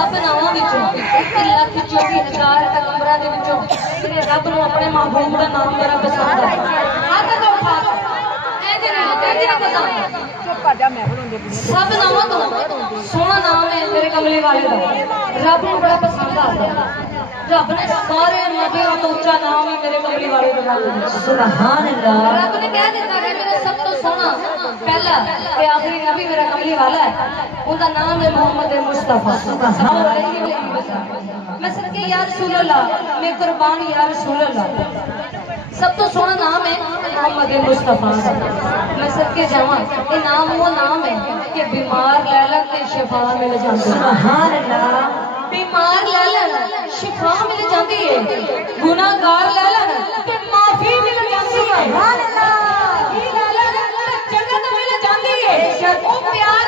सब नावां विचों 1,24,000 पैगंबरां दे विचों तेरे रब नूं अपने महबूब दा नाम बड़ा पसंद है। हाथ तो उठा ऐदे नाल पसंद सब नावां तो सोहना नाम है मेरे कमले वाले दा। रब नूं बड़ा पसंद आता है। रब ने सारे नबियों तो ऊंचा नाम है मेरे कमले वाले दा। सुभान अल्लाह। रब ने कह दिता है मेरा सब तो सोहना पहला ते आखिरी नबी मेरा कमली वाला है, उनका नाम है मोहम्मद मुस्तफा। मैं सदके या रसूल अल्लाह, मैं कुर्बान या रसूल अल्लाह। सब तो सोहना नाम है मोहम्मद मुस्तफा। मैं सदके जावा ये नाम वो नाम है कि बीमार लैला के शिफा मिल जाती है। सुभान अल्लाह। बीमार लैला शिफा मिल जाती है, गुनाहगार लैला ते माफी मिल जाती है। सुभान अल्लाह। जन्नत मिल जाती है। वो प्यार